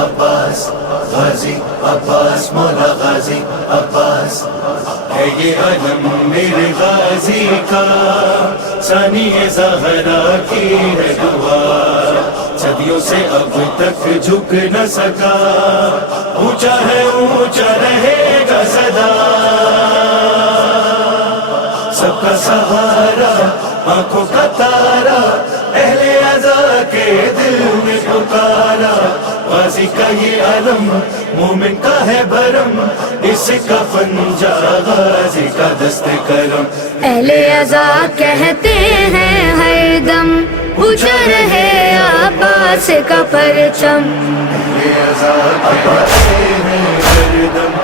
عباس غازی عباس مولا غازی عباس ہے یہ علم میرے غازی کا، ثانی زہرا کی ہے دعا، صدیوں سے اب تک جھک نہ سکا، اونچا ہے اونچا رہے گا سدا، سب کا سہارا آنکھوں کا تارا، اہل عزا کے دل میں پکارا، غازی کا یہ علم مومن کا ہے بھرم، اس کا پنجہ غازی کا دست کرم، اہل عزا کہتے ہیں ہر دم اونچا رہے عباس کا پرچم، اہل عزا کہتے ہیں ہر دم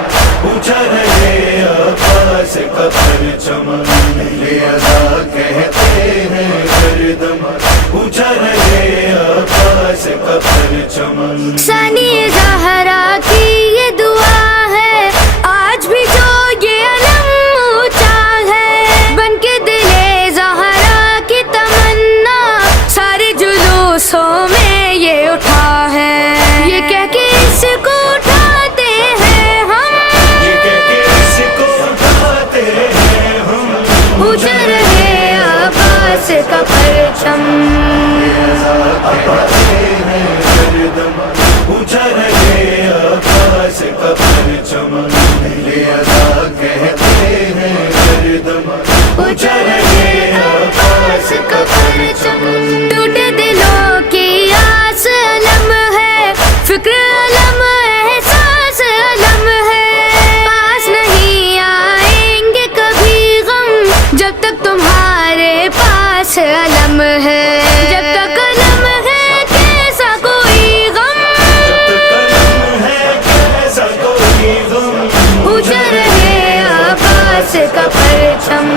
اونچا رہے عباس کا پرچم، اہل عزا کہتے ہیں ہر دم اونچا رہے عباس کا پرچم، ثانی زہرا کی یہ دعا ہے، آج بھی جو یہ علم اونچا ہے، بن کے دل زہرا کی تمنا سارے جلوسوں میں یہ اٹھا ہے، یہ کہہ کے اس کو اٹھاتے ہیں ہم، یہ کہہ کے اس کو اٹھاتے ہیں ہم، اونچا رہے عباس کا پرچم، اونچا رہے عباس کا پرچم، اہل عزا کہتے ہیں ہر دم اونچا رہے عباس کا پرچم، ٹوٹے دلوں کی آس علم ہے، فکر علم احساس علم ہے، پاس نہیں آئیں گے کبھی غم جب تک تمہارے پاس علم ہے، جب تک علم ہے کیسا کوئی غم، قلم ہے کیسا کوئی غم، اونچا رہے عباس کا پرچم،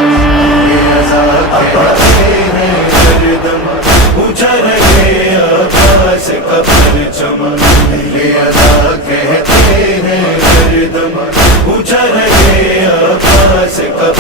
اونچا رہے عباس کا پرچم، اہل عزا کہتے ہیں ہر دم اونچا رہے عباس کا